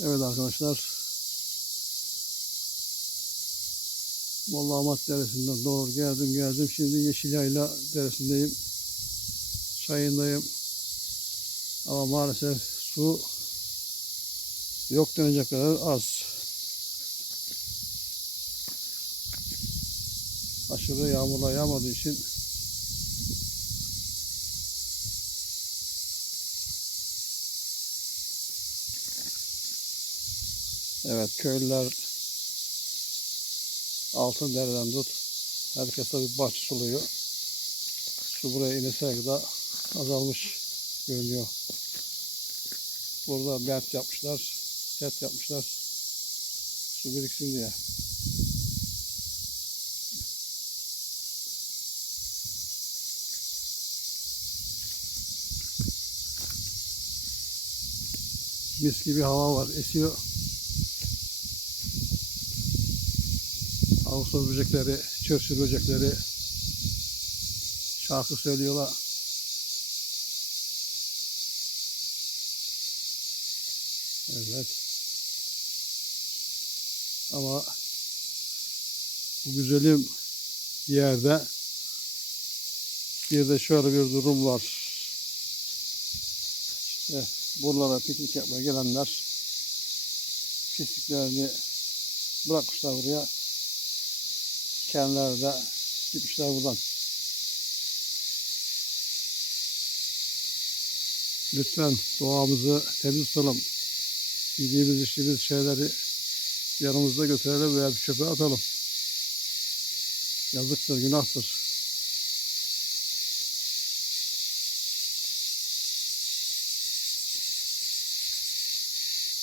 Evet arkadaşlar. Molla Ahmet Deresi'nden doğru geldim geldim. Şimdi Yeşilyayla Deresi'ndeyim. Çayındayım. Ama maalesef su yok denecek kadar az. Aşırı yağmurla yağmadığı için Evet köylüler altın dereden tut. Herkes tabi bahçe suluyor. Su buraya ineseye kadar azalmış görünüyor. Burada bent yapmışlar. Set yapmışlar. Su biriksin diye. Mis gibi hava var. Esiyor. Ağustos böcekleri, çörsür böcekleri şarkı söylüyorlar. Evet. Ama bu güzelim yerde bir de şöyle bir durum var. İşte buralara piknik yapmaya gelenler pisliklerini bırakmışlar buraya. Kendileri de gitmişler buradan. Lütfen doğamızı temiz tutalım. Yediğimiz içtiğimiz şeyleri yanımızda götürelim veya bir çöpe atalım. Yazıktır, günahtır.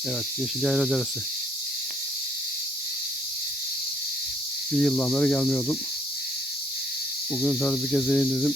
Evet, Yeşilyayla Deresi. Bir yıldan beri gelmiyordum. Bugün tabii bir gezeyim dedim.